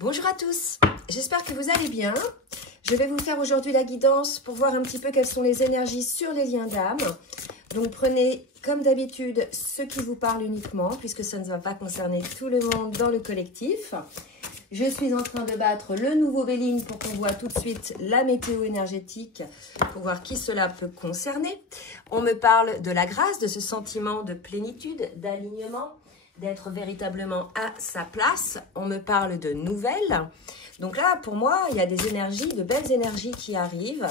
Bonjour à tous, j'espère que vous allez bien. Je vais vous faire aujourd'hui la guidance pour voir un petit peu quelles sont les énergies sur les liens d'âme. Donc prenez comme d'habitude ce qui vous parle uniquement puisque ça ne va pas concerner tout le monde dans le collectif. Je suis en train de battre le nouveau Béline pour qu'on voit tout de suite la météo énergétique pour voir qui cela peut concerner. On me parle de la grâce, de ce sentiment de plénitude, d'alignement, d'être véritablement à sa place. On me parle de nouvelles. Donc là, pour moi, il y a des énergies, de belles énergies qui arrivent,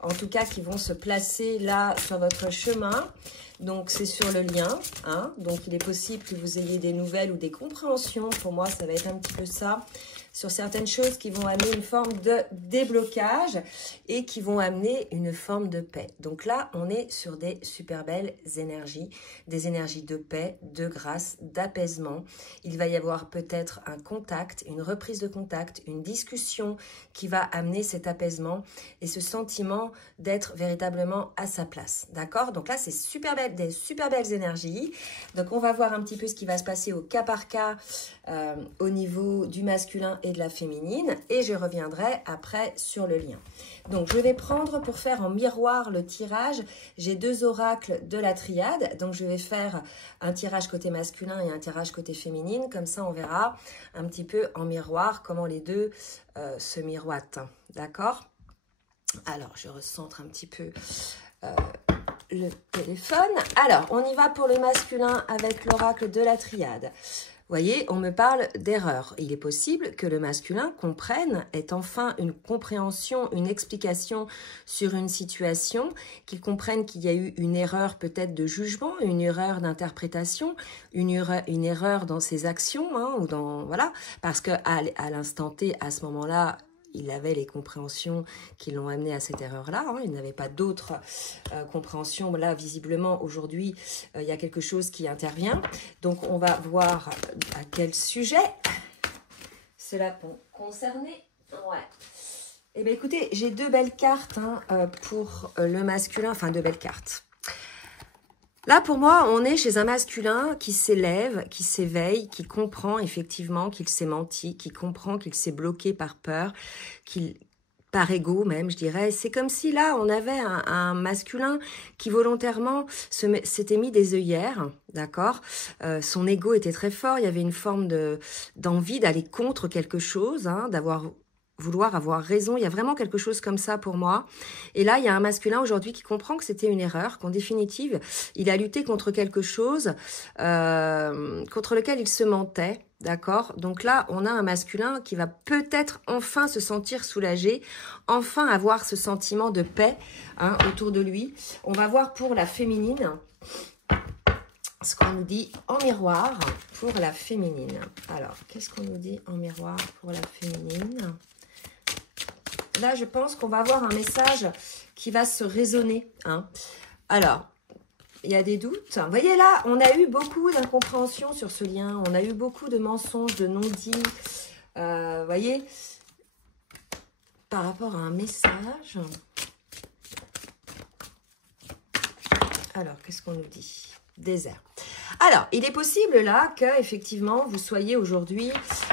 en tout cas qui vont se placer là sur votre chemin. Donc c'est sur le lien, hein. Donc il est possible que vous ayez des nouvelles ou des compréhensions. Pour moi, ça va être un petit peu ça, sur certaines choses qui vont amener une forme de déblocage et qui vont amener une forme de paix. Donc là, on est sur des super belles énergies, des énergies de paix, de grâce, d'apaisement. Il va y avoir peut-être un contact, une reprise de contact, une discussion qui va amener cet apaisement et ce sentiment d'être véritablement à sa place. D'accord? Donc là, c'est super belle, des super belles énergies. Donc on va voir un petit peu ce qui va se passer au cas par cas au niveau du masculin et de la féminine et je reviendrai après sur le lien. Donc je vais prendre pour faire en miroir le tirage, j'ai deux oracles de la triade, donc je vais faire un tirage côté masculin et un tirage côté féminine, comme ça on verra un petit peu en miroir comment les deux se miroitent, d'accord? Alors je recentre un petit peu le téléphone. Alors on y va pour le masculin avec l'oracle de la triade. Vous voyez, on me parle d'erreur. Il est possible que le masculin comprenne, ait enfin une compréhension, une explication sur une situation, qu'il comprenne qu'il y a eu une erreur peut-être de jugement, une erreur d'interprétation, une erreur dans ses actions, hein, ou dans voilà, parce que à l'instant T, à ce moment-là, il avait les compréhensions qui l'ont amené à cette erreur-là. Hein. Il n'avait pas d'autres compréhensions. Là, visiblement, aujourd'hui, il y a quelque chose qui intervient. Donc, on va voir à quel sujet cela peut concerner. Ouais. Eh bien, écoutez, j'ai deux belles cartes pour le masculin. Enfin, deux belles cartes. Là, pour moi, on est chez un masculin qui s'élève, qui s'éveille, qui comprend effectivement qu'il s'est menti, qui comprend qu'il s'est bloqué par peur, par ego même, je dirais. C'est comme si là, on avait un masculin qui volontairement s'était mis des œillères, d'accord. Son ego était très fort, il y avait une forme d'envie d'aller contre quelque chose, hein, vouloir avoir raison, il y a vraiment quelque chose comme ça pour moi. Et là, il y a un masculin aujourd'hui qui comprend que c'était une erreur, qu'en définitive, il a lutté contre quelque chose contre lequel il se mentait, d'accord? Donc là, on a un masculin qui va peut-être enfin se sentir soulagé, enfin avoir ce sentiment de paix hein, autour de lui. On va voir pour la féminine ce qu'on nous dit en miroir pour la féminine. Alors, qu'est-ce qu'on nous dit en miroir pour la féminine ? Là, je pense qu'on va avoir un message qui va se résonner. Hein. Alors, il y a des doutes. Vous voyez là, on a eu beaucoup d'incompréhension sur ce lien. On a eu beaucoup de mensonges, de non-dits. Vous voyez, par rapport à un message. Alors, qu'est-ce qu'on nous dit? Désert. Alors, il est possible là que effectivement vous soyez aujourd'hui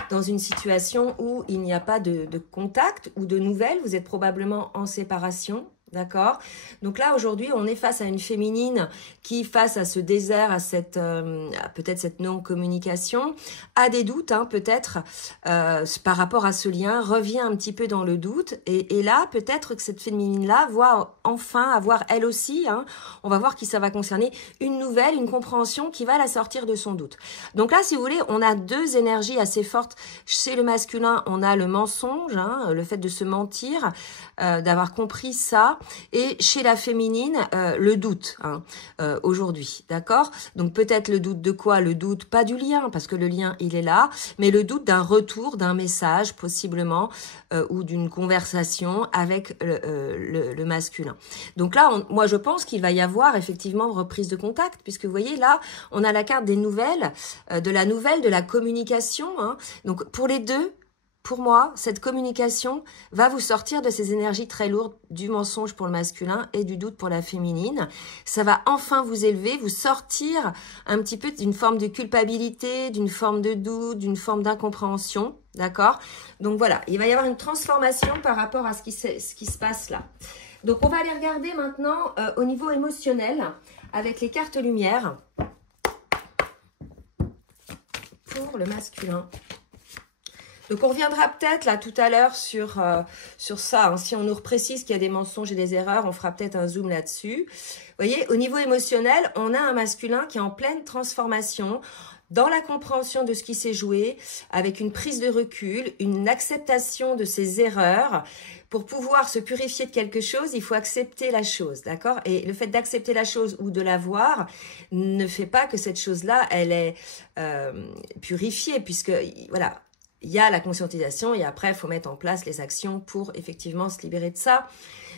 dans une situation où il n'y a pas de contact ou de nouvelles. Vous êtes probablement en séparation. D'accord? Donc là, aujourd'hui, on est face à une féminine qui, face à ce désert, à cette peut-être cette non-communication, a des doutes, hein, peut-être, par rapport à ce lien, revient un petit peu dans le doute. Et là, peut-être que cette féminine-là va enfin avoir, elle aussi, hein, on va voir qui ça va concerner, une nouvelle, une compréhension qui va la sortir de son doute. Donc là, si vous voulez, on a deux énergies assez fortes. Chez le masculin, on a le mensonge, hein, le fait de se mentir, d'avoir compris ça. Et chez la féminine, le doute hein, aujourd'hui, d'accord? Donc peut-être le doute de quoi? Le doute, pas du lien, parce que le lien, il est là, mais le doute d'un retour, d'un message, possiblement, ou d'une conversation avec le masculin. Donc là, moi, je pense qu'il va y avoir effectivement une reprise de contact, puisque vous voyez, là, on a la carte des nouvelles, de la communication. Hein. Donc pour les deux, pour moi, cette communication va vous sortir de ces énergies très lourdes du mensonge pour le masculin et du doute pour la féminine. Ça va enfin vous élever, vous sortir un petit peu d'une forme de culpabilité, d'une forme de doute, d'une forme d'incompréhension. D'accord? Donc voilà, il va y avoir une transformation par rapport à ce qui se passe là. Donc on va aller regarder maintenant au niveau émotionnel avec les cartes lumière pour le masculin. Donc, on reviendra peut-être là tout à l'heure sur ça. Hein. Si on nous reprécise qu'il y a des mensonges et des erreurs, on fera peut-être un zoom là-dessus. Vous voyez, au niveau émotionnel, on a un masculin qui est en pleine transformation dans la compréhension de ce qui s'est joué, avec une prise de recul, une acceptation de ses erreurs. Pour pouvoir se purifier de quelque chose, il faut accepter la chose, d'accord? Et le fait d'accepter la chose ou de la voir ne fait pas que cette chose-là, elle est purifiée, puisque, voilà, il y a la conscientisation et après, il faut mettre en place les actions pour effectivement se libérer de ça.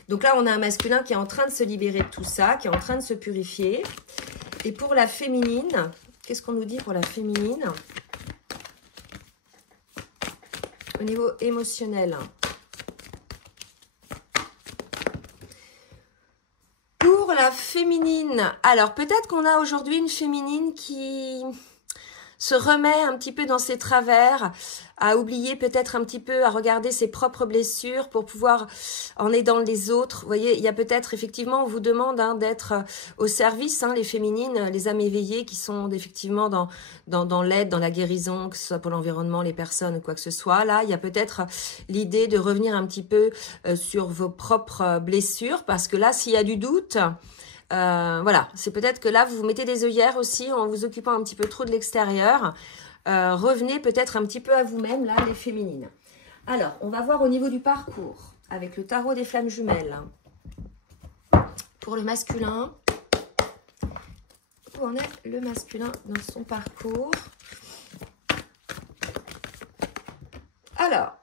Donc là, on a un masculin qui est en train de se libérer de tout ça, qui est en train de se purifier. Et pour la féminine, qu'est-ce qu'on nous dit pour la féminine? Au niveau émotionnel. Pour la féminine, alors peut-être qu'on a aujourd'hui une féminine qui se remet un petit peu dans ses travers, à oublier peut-être un petit peu, à regarder ses propres blessures pour pouvoir en aidant les autres. Vous voyez, il y a peut-être effectivement, on vous demande d'être au service, les féminines, les âmes éveillées qui sont effectivement dans l'aide, dans la guérison, que ce soit pour l'environnement, les personnes ou quoi que ce soit. Là, il y a peut-être l'idée de revenir un petit peu sur vos propres blessures, parce que là, s'il y a du doute, voilà, c'est peut-être que là, vous vous mettez des œillères aussi en vous occupant un petit peu trop de l'extérieur. Revenez peut-être un petit peu à vous-même, là, les féminines. Alors, on va voir au niveau du parcours, avec le tarot des flammes jumelles. Pour le masculin, où en est le masculin dans son parcours? Alors,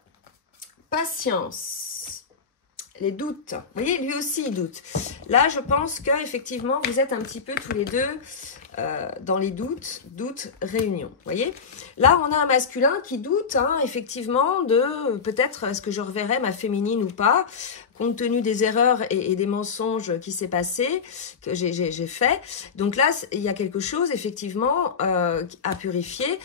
patience. Les doutes. Vous voyez, lui aussi, il doute. Là, je pense qu'effectivement, vous êtes un petit peu tous les deux dans les doutes, réunion. Vous voyez, là, on a un masculin qui doute, effectivement, de peut-être est-ce que je reverrai ma féminine ou pas, compte tenu des erreurs et des mensonges qui s'est passé, que j'ai fait. Donc là, il y a quelque chose, effectivement, à purifier.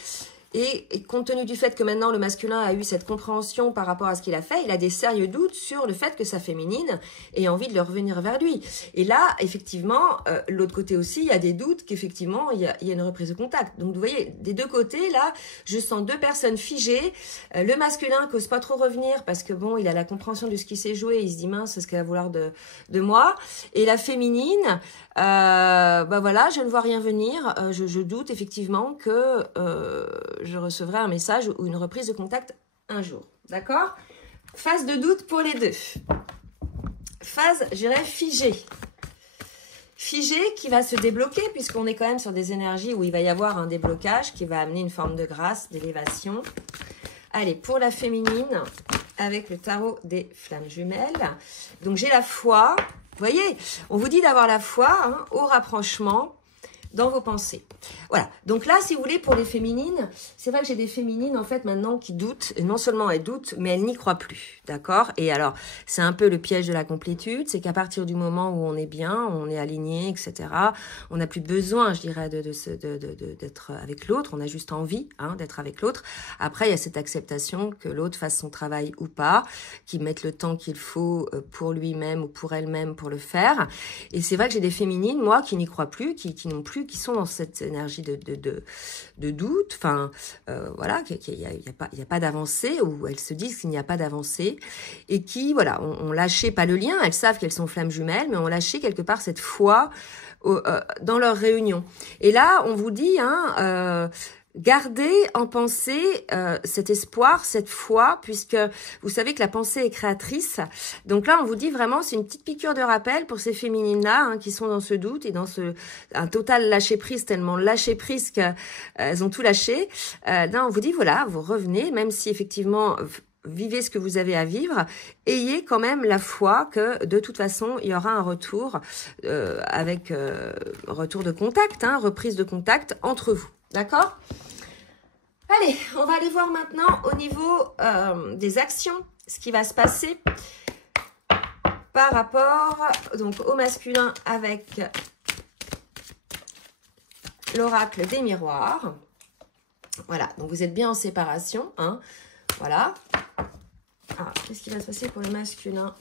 Et compte tenu du fait que maintenant le masculin a eu cette compréhension par rapport à ce qu'il a fait, il a des sérieux doutes sur le fait que sa féminine ait envie de le revenir vers lui. Et là, effectivement, l'autre côté aussi, il y a des doutes qu'effectivement, il y a une reprise de contact. Donc, vous voyez, des deux côtés, là, je sens deux personnes figées. Le masculin n'ose pas trop revenir parce que, bon, il a la compréhension de ce qui s'est joué. Il se dit, mince, c'est ce qu'elle va vouloir de moi. Et la féminine, voilà, je ne vois rien venir. Je doute effectivement que je recevrai un message ou une reprise de contact un jour. D'accord? Phase de doute pour les deux. Phase, je dirais, figée. Figée qui va se débloquer puisqu'on est quand même sur des énergies où il va y avoir un déblocage qui va amener une forme de grâce, d'élévation. Allez, pour la féminine, avec le tarot des flammes jumelles. Donc, j'ai la foi. Vous voyez, on vous dit d'avoir la foi au rapprochement dans vos pensées. Voilà, donc là, si vous voulez, pour les féminines, c'est vrai que j'ai des féminines, en fait, maintenant, qui doutent. Et non seulement elles doutent, mais elles n'y croient plus, d'accord? Et alors, c'est un peu le piège de la complétude, c'est qu'à partir du moment où on est bien, on est aligné, etc., on n'a plus besoin, je dirais, d'être avec l'autre, on a juste envie d'être avec l'autre. Après, il y a cette acceptation que l'autre fasse son travail ou pas, qu'il mette le temps qu'il faut pour lui-même ou pour elle-même pour le faire. Et c'est vrai que j'ai des féminines, moi, qui n'y croient plus, qui n'ont plus, qui sont dans cette énergie de doute, enfin, voilà, qu'il n'y a pas d'avancée, ou elles se disent qu'il n'y a pas d'avancée, et qui, voilà, ont lâché, pas le lien, elles savent qu'elles sont flammes jumelles, mais ont lâché quelque part cette foi dans leur réunion. Et là, on vous dit, gardez en pensée cet espoir, cette foi, puisque vous savez que la pensée est créatrice. Donc là, on vous dit vraiment, c'est une petite piqûre de rappel pour ces féminines-là qui sont dans ce doute et dans un total lâcher-prise, tellement lâcher-prise qu'elles ont tout lâché. Là, on vous dit, voilà, vous revenez, même si effectivement, vivez ce que vous avez à vivre, ayez quand même la foi que de toute façon, il y aura un retour avec retour de contact, reprise de contact entre vous. D'accord ? Allez, on va aller voir maintenant au niveau des actions, ce qui va se passer par rapport donc, au masculin avec l'oracle des miroirs. Voilà, donc vous êtes bien en séparation. Hein, voilà. Ah, qu'est-ce qui va se passer pour le masculin?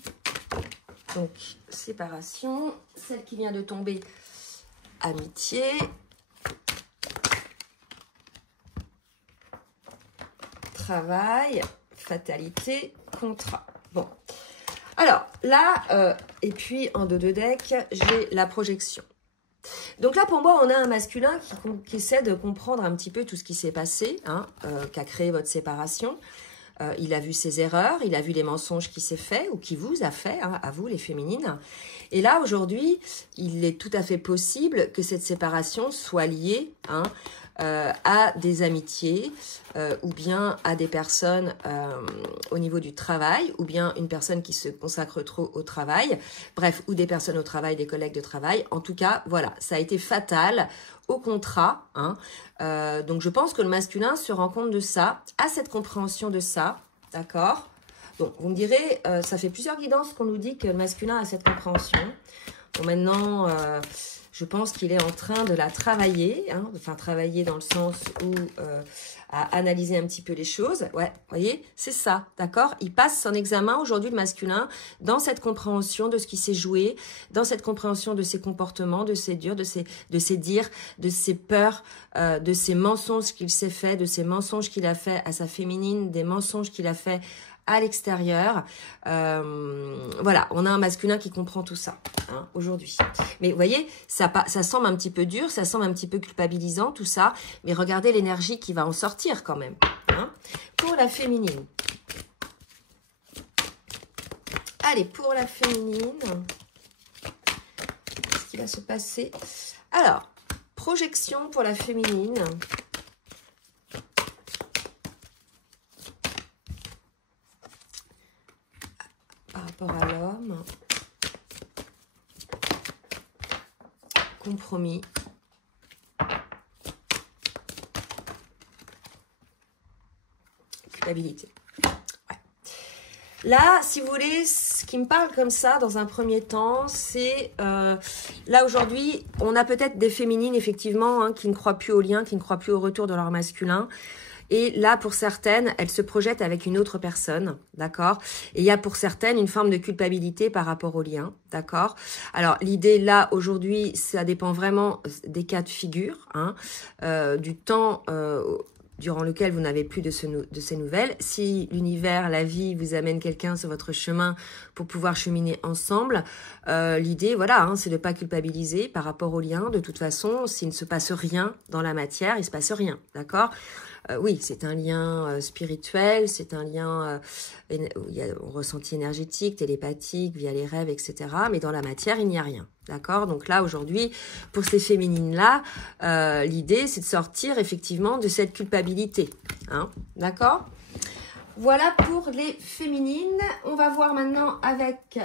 Donc, séparation. Celle qui vient de tomber, amitié. Travail, fatalité, contrat. Bon. Alors, là, et puis en dos de deck, j'ai la projection. Donc là, pour moi, on a un masculin qui essaie de comprendre un petit peu tout ce qui s'est passé, hein, qu'a créé votre séparation. Il a vu ses erreurs, il a vu les mensonges qui s'est fait ou qui vous a fait, hein, à vous les féminines. Et là, aujourd'hui, il est tout à fait possible que cette séparation soit liée hein, à des amitiés ou bien à des personnes au niveau du travail ou bien une personne qui se consacre trop au travail. Bref, ou des personnes au travail, des collègues de travail. En tout cas, voilà, ça a été fatal au contrat. Hein. Donc, je pense que le masculin se rend compte de ça, a cette compréhension de ça, d'accord ? Donc, vous me direz, ça fait plusieurs guidances qu'on nous dit que le masculin a cette compréhension. Bon, maintenant, je pense qu'il est en train de la travailler, hein, enfin, travailler dans le sens où à analyser un petit peu les choses. Ouais, vous voyez, c'est ça, d'accord? Il passe son examen aujourd'hui, le masculin, dans cette compréhension de ce qui s'est joué, dans cette compréhension de ses comportements, de ses dires, de ses dires, de ses peurs, de ses mensonges qu'il s'est fait, de ses mensonges qu'il a fait à sa féminine, des mensonges qu'il a fait à l'extérieur. Voilà, on a un masculin qui comprend tout ça hein, aujourd'hui. Mais vous voyez, ça semble un petit peu dur, ça semble un petit peu culpabilisant tout ça, mais regardez l'énergie qui va en sortir quand même. Hein, pour la féminine. Allez, pour la féminine, qu'est-ce qui va se passer? Alors, projection pour la féminine. Par rapport à l'homme, compromis, culpabilité. Ouais. Là, si vous voulez, ce qui me parle comme ça dans un premier temps, c'est là aujourd'hui, on a peut-être des féminines effectivement hein, qui ne croient plus au lien, qui ne croient plus au retour de leur masculin. Et là, pour certaines, elles se projettent avec une autre personne, d'accord? Et il y a pour certaines une forme de culpabilité par rapport au lien, d'accord? Alors, l'idée là, aujourd'hui, ça dépend vraiment des cas de figure, hein, du temps durant lequel vous n'avez plus de ces nouvelles. Si l'univers, la vie vous amène quelqu'un sur votre chemin pour pouvoir cheminer ensemble, l'idée, voilà, hein, c'est de ne pas culpabiliser par rapport au lien. De toute façon, s'il ne se passe rien dans la matière, il ne se passe rien, d'accord? Oui, c'est un lien spirituel, c'est un lien où il y a un ressenti énergétique, télépathique, via les rêves, etc. Mais dans la matière, il n'y a rien. D'accord? Donc là, aujourd'hui, pour ces féminines-là, l'idée, c'est de sortir effectivement de cette culpabilité. Hein? D'accord? Voilà pour les féminines. On va voir maintenant avec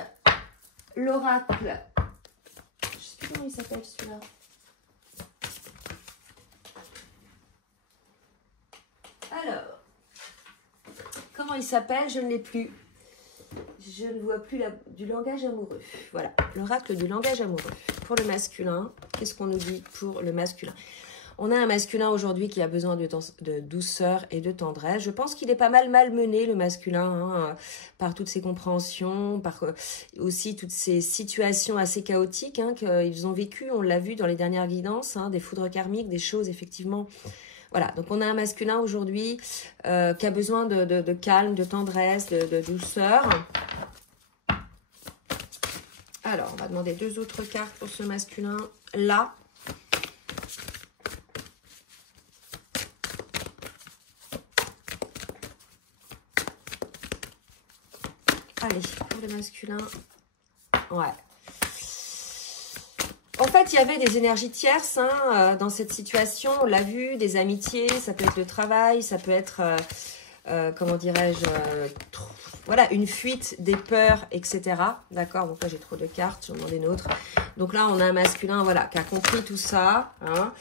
l'oracle. Je ne sais plus comment il s'appelle celui-là. Alors, comment il s'appelle? Je ne l'ai plus. Je ne vois plus du langage amoureux. Voilà, l'oracle du langage amoureux. Pour le masculin, qu'est-ce qu'on nous dit pour le masculin? On a un masculin aujourd'hui qui a besoin de douceur et de tendresse. Je pense qu'il est pas mal malmené, le masculin, hein, par toutes ces compréhensions, par aussi toutes ces situations assez chaotiques hein, qu'ils ont vécues. On l'a vu dans les dernières guidances, hein, des foudres karmiques, des choses effectivement... Voilà, donc on a un masculin aujourd'hui qui a besoin de calme, de tendresse, de douceur. Alors, on va demander 2 autres cartes pour ce masculin-là. Allez, pour le masculin. Ouais. En fait, il y avait des énergies tierces hein, dans cette situation. On l'a vu, des amitiés, ça peut être le travail, ça peut être comment dirais-je, voilà, une fuite des peurs, etc. D'accord, donc là j'ai trop de cartes, j'en demande une autre. Donc là on a un masculin, voilà, qui a compris tout ça, hein,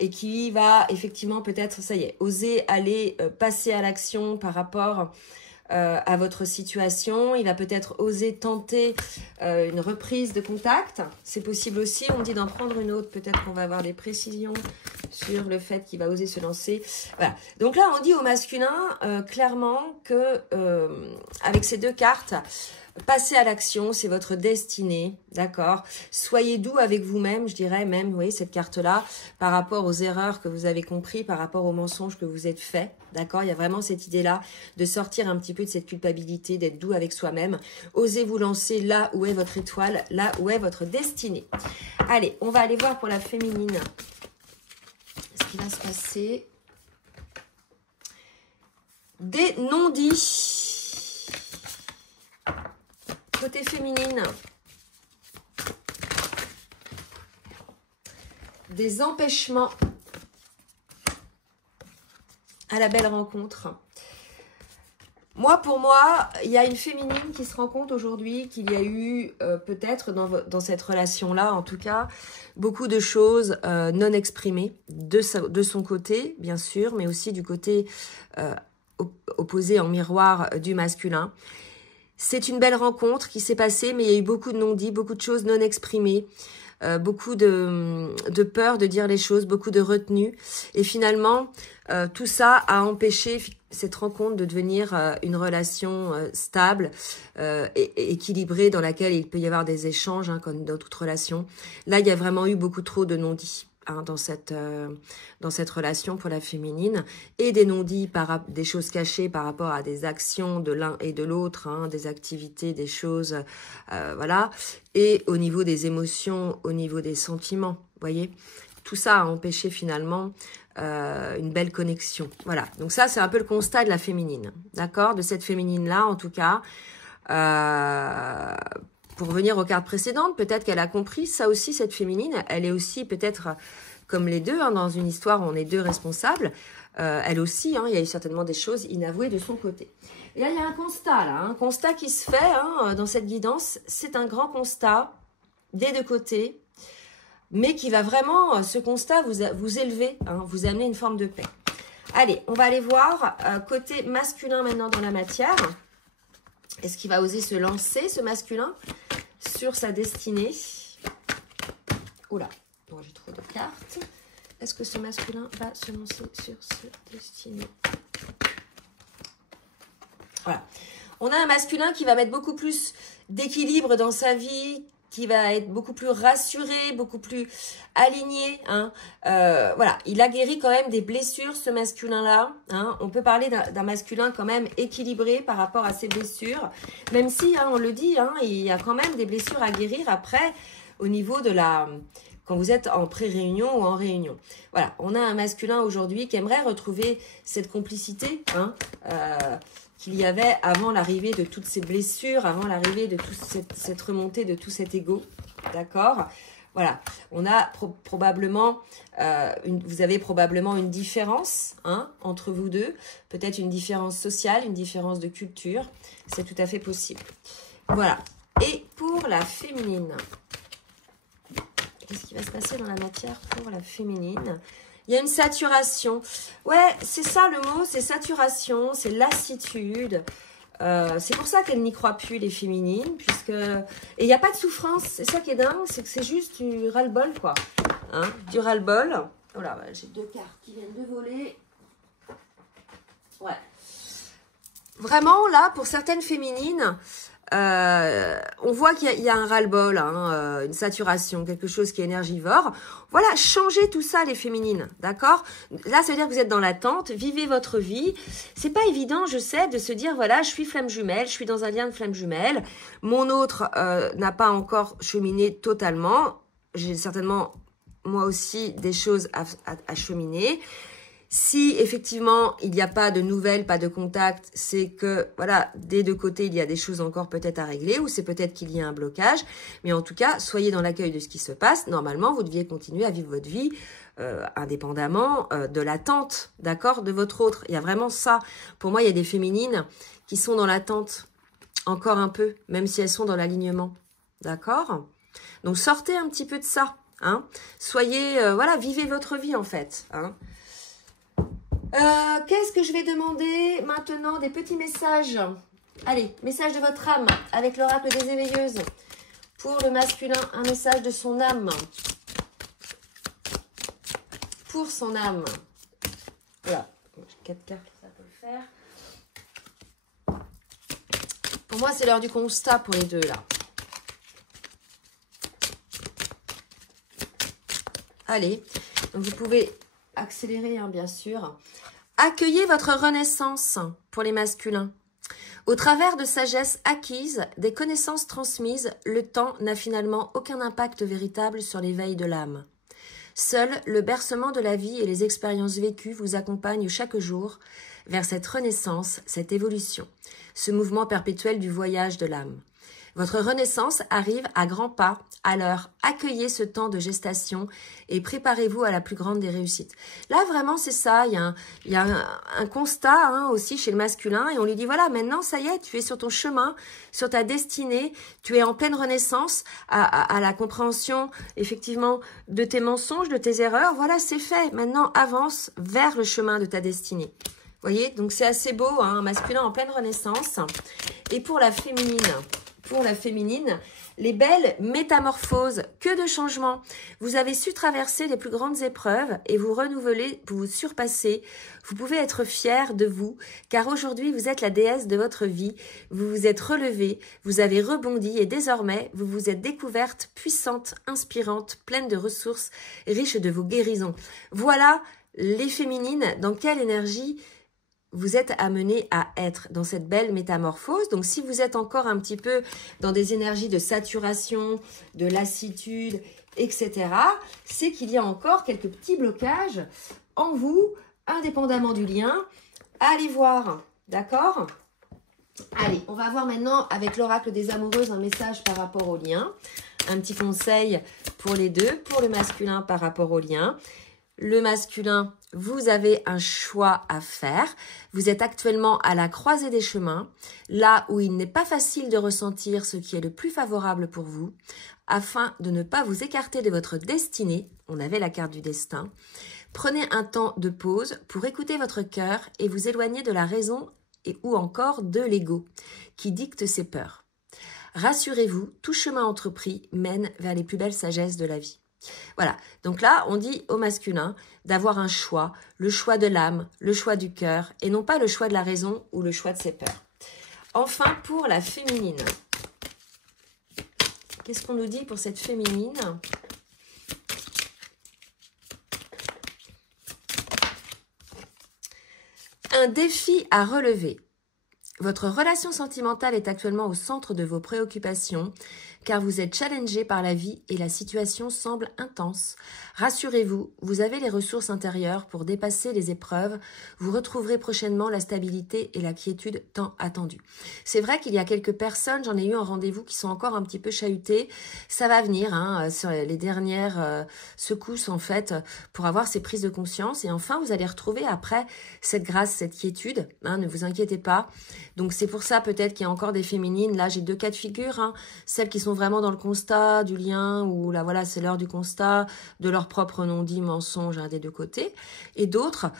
et qui va effectivement peut-être, ça y est, oser aller passer à l'action par rapport à votre situation. Il va peut-être oser tenter une reprise de contact. C'est possible aussi. On me dit d'en prendre une autre. Peut-être qu'on va avoir des précisions sur le fait qu'il va oser se lancer. Voilà. Donc là, on dit au masculin clairement que avec ces deux cartes, passez à l'action, c'est votre destinée, d'accord? Soyez doux avec vous-même, je dirais même, vous voyez, cette carte-là, par rapport aux erreurs que vous avez compris, par rapport aux mensonges que vous êtes faits, d'accord? Il y a vraiment cette idée-là de sortir un petit peu de cette culpabilité, d'être doux avec soi-même. Osez vous lancer là où est votre étoile, là où est votre destinée. Allez, on va aller voir pour la féminine ce qui va se passer. Des non-dits. Côté féminine, des empêchements à la belle rencontre. Moi, pour moi, il y a une féminine qui se rend compte aujourd'hui qu'il y a eu peut-être dans cette relation-là, en tout cas, beaucoup de choses non exprimées de son côté, bien sûr, mais aussi du côté opposé en miroir du masculin. C'est une belle rencontre qui s'est passée, mais il y a eu beaucoup de non-dits, beaucoup de choses non exprimées, beaucoup de peur de dire les choses, beaucoup de retenue. Et finalement, tout ça a empêché cette rencontre de devenir une relation stable et équilibrée dans laquelle il peut y avoir des échanges, hein, comme dans toute relation. Là, il y a vraiment eu beaucoup trop de non-dits. Hein, dans cette relation pour la féminine, et des non-dits, des choses cachées par rapport à des actions de l'un et de l'autre, hein, des activités, des choses, voilà, et au niveau des émotions, au niveau des sentiments, vous voyez, tout ça a empêché finalement une belle connexion, voilà, donc ça c'est un peu le constat de la féminine, d'accord, de cette féminine-là en tout cas. Pour revenir aux cartes précédentes, peut-être qu'elle a compris ça aussi, cette féminine. Elle est aussi peut-être comme les deux, hein, dans une histoire où on est deux responsables. Elle aussi, hein, il y a eu certainement des choses inavouées de son côté. Et là, il y a un constat, là, un constat qui se fait hein, dans cette guidance. C'est un grand constat des deux côtés, mais qui va vraiment, ce constat, vous élever, hein, vous amener une forme de paix. Allez, on va aller voir côté masculin maintenant dans la matière. Est-ce qu'il va oser se lancer, ce masculin, sur sa destinée? Oula, bon, j'ai trop de cartes. Est-ce que ce masculin va se lancer sur sa destinée? Voilà. On a un masculin qui va mettre beaucoup plus d'équilibre dans sa vie, qui va être beaucoup plus rassuré, beaucoup plus aligné. Hein. Voilà, il a guéri quand même des blessures, ce masculin-là. Hein. On peut parler d'un masculin quand même équilibré par rapport à ses blessures. Même si, hein, on le dit, hein, il y a quand même des blessures à guérir après au niveau de la... quand vous êtes en pré-réunion ou en réunion. Voilà, on a un masculin aujourd'hui qui aimerait retrouver cette complicité, hein, qu'il y avait avant l'arrivée de toutes ces blessures, avant l'arrivée de toute cette remontée de tout cet ego, d'accord? Voilà, on a probablement, vous avez probablement une différence hein, entre vous deux, peut-être une différence sociale, une différence de culture, c'est tout à fait possible. Voilà, et pour la féminine, qu'est-ce qui va se passer dans la matière pour la féminine? Il y a une saturation. Ouais, c'est ça le mot, c'est saturation, c'est lassitude. C'est pour ça qu'elles n'y croient plus, les féminines, puisque... Et il n'y a pas de souffrance. C'est ça qui est dingue, c'est que c'est juste du ras-le-bol, quoi. Hein, du ras-le-bol. Oh là, j'ai deux cartes qui viennent de voler. Ouais. Vraiment, là, pour certaines féminines... on voit qu'il y a un ras-le-bol, hein, une saturation, quelque chose qui est énergivore. Voilà, changez tout ça les féminines, d'accord? Là, ça veut dire que vous êtes dans l'attente, vivez votre vie. C'est pas évident, je sais, de se dire, voilà, je suis flamme jumelle, je suis dans un lien de flamme jumelle. Mon autre n'a pas encore cheminé totalement. J'ai certainement, moi aussi, des choses à cheminer. Si effectivement il n'y a pas de nouvelles, pas de contact, c'est que voilà, des deux côtés il y a des choses encore peut-être à régler ou c'est peut-être qu'il y a un blocage. Mais en tout cas, soyez dans l'accueil de ce qui se passe. Normalement, vous deviez continuer à vivre votre vie indépendamment de l'attente, d'accord, de votre autre. Il y a vraiment ça. Pour moi, il y a des féminines qui sont dans l'attente encore un peu, même si elles sont dans l'alignement, d'accord. Donc sortez un petit peu de ça, hein. Soyez, voilà, vivez votre vie en fait, hein. Qu'est-ce que je vais demander maintenant? Des petits messages. Allez, message de votre âme avec l'oracle des éveilleuses. Pour le masculin, un message de son âme. Pour son âme. Voilà. 4 cartes, ça peut le faire. Pour moi, c'est l'heure du constat pour les deux, là. Allez. Donc, vous pouvez accélérer, hein, bien sûr. Accueillez votre renaissance pour les masculins. Au travers de sagesse acquise, des connaissances transmises, le temps n'a finalement aucun impact véritable sur l'éveil de l'âme. Seul le bercement de la vie et les expériences vécues vous accompagnent chaque jour vers cette renaissance, cette évolution, ce mouvement perpétuel du voyage de l'âme. Votre renaissance arrive à grands pas, alors accueillez ce temps de gestation et préparez-vous à la plus grande des réussites. Là, vraiment, c'est ça, il y a un constat, hein, aussi chez le masculin, et on lui dit, voilà, maintenant, ça y est, tu es sur ton chemin, sur ta destinée, tu es en pleine renaissance à la compréhension, effectivement, de tes mensonges, de tes erreurs. Voilà, c'est fait. Maintenant, avance vers le chemin de ta destinée. Vous voyez, donc c'est assez beau, hein, un masculin en pleine renaissance. Et pour la féminine, les belles métamorphoses, que de changements. Vous avez su traverser les plus grandes épreuves et vous renouveler, vous surpasser. Vous pouvez être fiers de vous, car aujourd'hui vous êtes la déesse de votre vie. Vous vous êtes relevée, vous avez rebondi et désormais vous vous êtes découverte puissante, inspirante, pleine de ressources, riche de vos guérisons. Voilà les féminines, dans quelle énergie vous êtes amené à être dans cette belle métamorphose. Donc, si vous êtes encore un petit peu dans des énergies de saturation, de lassitude, etc., c'est qu'il y a encore quelques petits blocages en vous, indépendamment du lien. Allez voir, d'accord? Allez, on va voir maintenant avec l'oracle des amoureuses un message par rapport au lien. Un petit conseil pour les deux, pour le masculin par rapport au lien. Le masculin, vous avez un choix à faire. Vous êtes actuellement à la croisée des chemins, là où il n'est pas facile de ressentir ce qui est le plus favorable pour vous, afin de ne pas vous écarter de votre destinée. On avait la carte du destin. Prenez un temps de pause pour écouter votre cœur et vous éloigner de la raison et ou encore de l'ego qui dicte ses peurs. Rassurez-vous, tout chemin entrepris mène vers les plus belles sagesses de la vie. Voilà, donc là, on dit au masculin d'avoir un choix, le choix de l'âme, le choix du cœur, et non pas le choix de la raison ou le choix de ses peurs. Enfin, pour la féminine. Qu'est-ce qu'on nous dit pour cette féminine? Un défi à relever. Votre relation sentimentale est actuellement au centre de vos préoccupations, car vous êtes challengé par la vie et la situation semble intense. Rassurez-vous, vous avez les ressources intérieures pour dépasser les épreuves. Vous retrouverez prochainement la stabilité et la quiétude tant attendues. C'est vrai qu'il y a quelques personnes, j'en ai eu un rendez-vous, qui sont encore un petit peu chahutées. Ça va venir, hein, sur les dernières secousses, en fait, pour avoir ces prises de conscience. Et enfin, vous allez retrouver après cette grâce, cette quiétude. Hein, ne vous inquiétez pas. Donc, c'est pour ça peut-être qu'il y a encore des féminines. Là, j'ai deux cas de figure. Hein, celles qui sont vraiment dans le constat du lien, où là, voilà, c'est l'heure du constat de leur propre non-dit mensonge, hein, des deux côtés. Et d'autres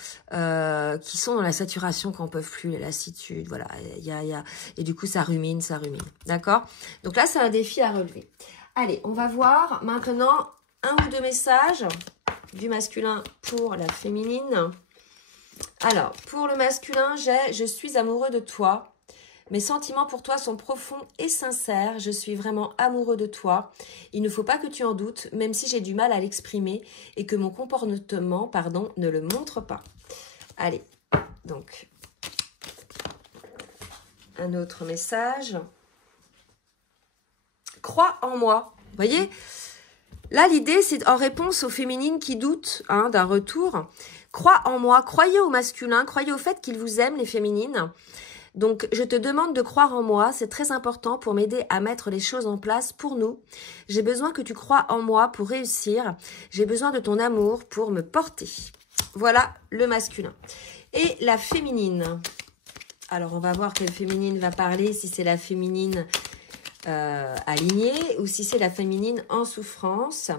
qui sont dans la saturation qu'on peut plus, la lassitude. Voilà, et du coup, ça rumine. D'accord? Donc là, c'est un défi à relever. Allez, on va voir maintenant un ou deux messages du masculin pour la féminine. Alors, pour le masculin, j'ai « Je suis amoureux de toi. Mes sentiments pour toi sont profonds et sincères. Je suis vraiment amoureux de toi. Il ne faut pas que tu en doutes, même si j'ai du mal à l'exprimer et que mon comportement, ne le montre pas. » Allez, donc, un autre message. « Crois en moi. » Vous voyez ? Là, l'idée, c'est en réponse aux féminines qui doutent hein, d'un retour. Crois en moi, croyez au masculin, croyez au fait qu'il vous aime, les féminines. Donc, je te demande de croire en moi, c'est très important pour m'aider à mettre les choses en place pour nous. J'ai besoin que tu crois en moi pour réussir. J'ai besoin de ton amour pour me porter. Voilà le masculin. Et la féminine. Alors, on va voir quelle féminine va parler, si c'est la féminine alignée ou si c'est la féminine en souffrance.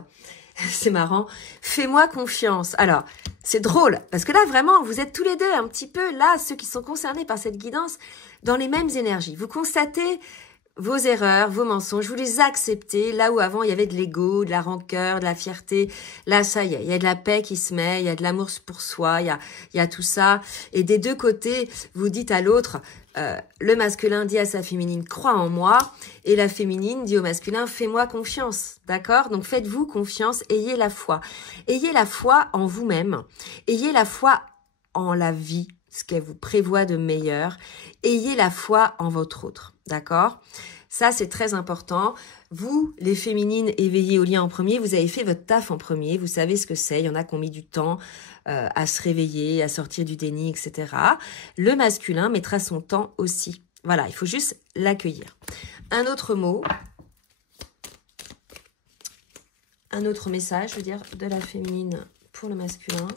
C'est marrant. Fais-moi confiance. Alors, c'est drôle parce que là, vraiment, vous êtes tous les deux un petit peu, là, ceux qui sont concernés par cette guidance, dans les mêmes énergies. Vous constatez vos erreurs, vos mensonges, vous les acceptez. Là où avant, il y avait de l'ego, de la rancœur, de la fierté. Là, ça y est, il y a de la paix qui se met, il y a de l'amour pour soi, il y a tout ça. Et des deux côtés, vous dites à l'autre, le masculin dit à sa féminine, crois en moi. Et la féminine dit au masculin, fais-moi confiance. D'accord? Donc, faites-vous confiance, ayez la foi. Ayez la foi en vous-même. Ayez la foi en la vie, ce qu'elle vous prévoit de meilleur. Ayez la foi en votre autre. D'accord? Ça, c'est très important. Vous, les féminines éveillées au lien en premier, vous avez fait votre taf en premier. Vous savez ce que c'est. Il y en a qui ont mis du temps à se réveiller, à sortir du déni, etc. Le masculin mettra son temps aussi. Voilà, il faut juste l'accueillir. Un autre mot, un autre message, je veux dire, de la féminine pour le masculin.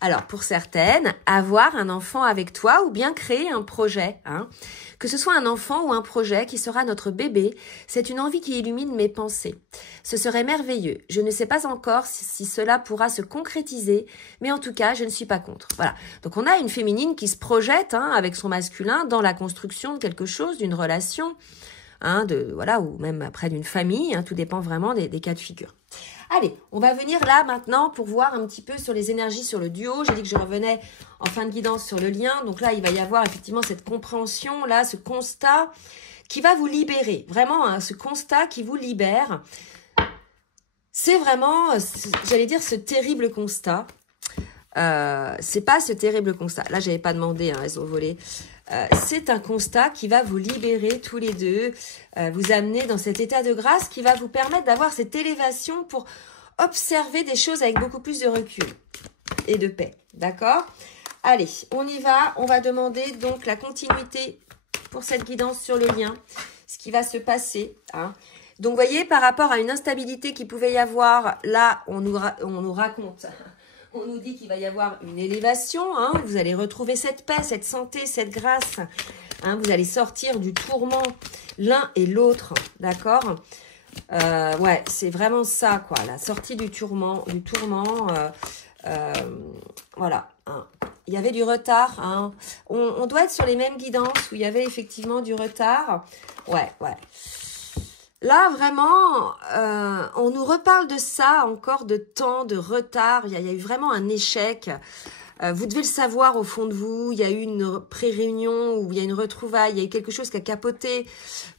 Alors, pour certaines, avoir un enfant avec toi ou bien créer un projet, hein. Que ce soit un enfant ou un projet qui sera notre bébé, c'est une envie qui illumine mes pensées. Ce serait merveilleux. Je ne sais pas encore si cela pourra se concrétiser, mais en tout cas, je ne suis pas contre. Voilà. Donc, on a une féminine qui se projette hein, avec son masculin dans la construction de quelque chose, d'une relation, hein, voilà, ou même après d'une famille, hein, tout dépend vraiment des cas de figure. Allez, on va venir là maintenant pour voir un petit peu sur les énergies sur le duo. J'ai dit que je revenais en fin de guidance sur le lien. Donc là, il va y avoir effectivement cette compréhension, là, ce constat qui va vous libérer. Vraiment, hein, ce constat qui vous libère. C'est vraiment, j'allais dire, ce terrible constat. C'est pas ce terrible constat. Là, j'avais pas demandé, hein, elles ont volé. C'est un constat qui va vous libérer tous les deux, vous amener dans cet état de grâce qui va vous permettre d'avoir cette élévation pour observer des choses avec beaucoup plus de recul et de paix. D'accord? Allez, on y va. On va demander donc la continuité pour cette guidance sur le lien, ce qui va se passer. Hein. Donc, vous voyez, par rapport à une instabilité qui pouvait y avoir, là, on nous raconte... On nous dit qu'il va y avoir une élévation, hein, vous allez retrouver cette paix, cette santé, cette grâce. Hein, vous allez sortir du tourment l'un et l'autre, d'accord? Ouais, c'est vraiment ça, quoi, la sortie du tourment. Voilà. Hein. Il y avait du retard. Hein. On doit être sur les mêmes guidances où il y avait effectivement du retard. Ouais. Là, vraiment, on nous reparle de ça, encore de temps, de retard. Il y a eu vraiment un échec. Vous devez le savoir au fond de vous. Il y a eu une pré-réunion où il y a une retrouvaille. Il y a eu quelque chose qui a capoté,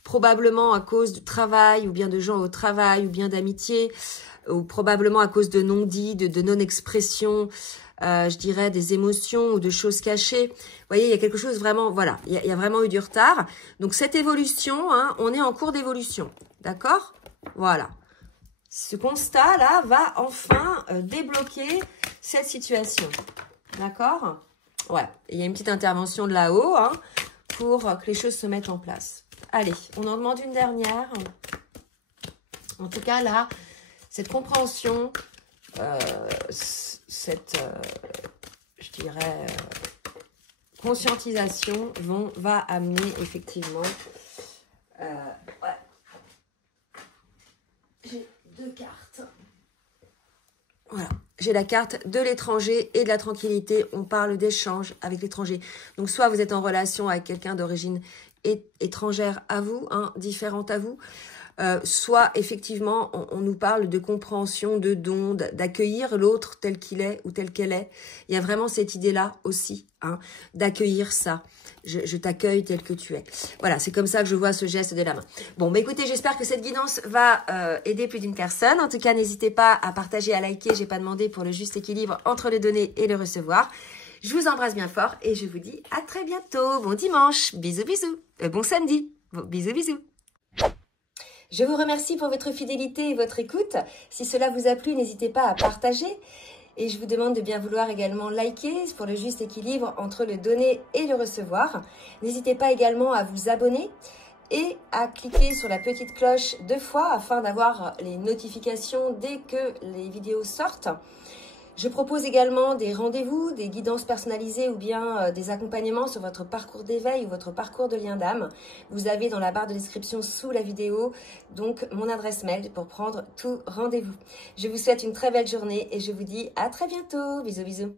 probablement à cause du travail, ou bien de gens au travail, ou bien d'amitié, ou probablement à cause de non-dits, de non-expression, je dirais des émotions ou de choses cachées. Vous voyez, il y a quelque chose vraiment, voilà, il y a vraiment eu du retard. Donc, cette évolution, hein, on est en cours d'évolution. D'accord? Voilà. Ce constat-là va enfin débloquer cette situation. D'accord? Ouais. Il y a une petite intervention de là-haut hein, pour que les choses se mettent en place. Allez, on en demande une dernière. En tout cas, là, cette compréhension, je dirais, conscientisation va amener effectivement... ouais. J'ai deux cartes. Voilà. J'ai la carte de l'étranger et de la tranquillité. On parle d'échange avec l'étranger. Donc, soit vous êtes en relation avec quelqu'un d'origine étrangère à vous, hein, différente à vous, soit effectivement, on nous parle de compréhension, de don, d'accueillir l'autre tel qu'il est ou tel qu'elle est. Il y a vraiment cette idée-là aussi, hein, d'accueillir ça. Je t'accueille tel que tu es. Voilà, c'est comme ça que je vois ce geste de la main. Bon, bah écoutez, j'espère que cette guidance va aider plus d'une personne. En tout cas, n'hésitez pas à partager, à liker. J'ai pas demandé pour le juste équilibre entre le donner et le recevoir. Je vous embrasse bien fort et je vous dis à très bientôt. Bon dimanche. Bisous, bisous. Bon samedi. Bon, bisous, bisous. Je vous remercie pour votre fidélité et votre écoute. Si cela vous a plu, n'hésitez pas à partager. Et je vous demande de bien vouloir également liker pour le juste équilibre entre le donner et le recevoir. N'hésitez pas également à vous abonner et à cliquer sur la petite cloche 2 fois afin d'avoir les notifications dès que les vidéos sortent. Je propose également des rendez-vous, des guidances personnalisées ou bien des accompagnements sur votre parcours d'éveil ou votre parcours de lien d'âme. Vous avez dans la barre de description sous la vidéo donc mon adresse mail pour prendre tout rendez-vous. Je vous souhaite une très belle journée et je vous dis à très bientôt. Bisous bisous.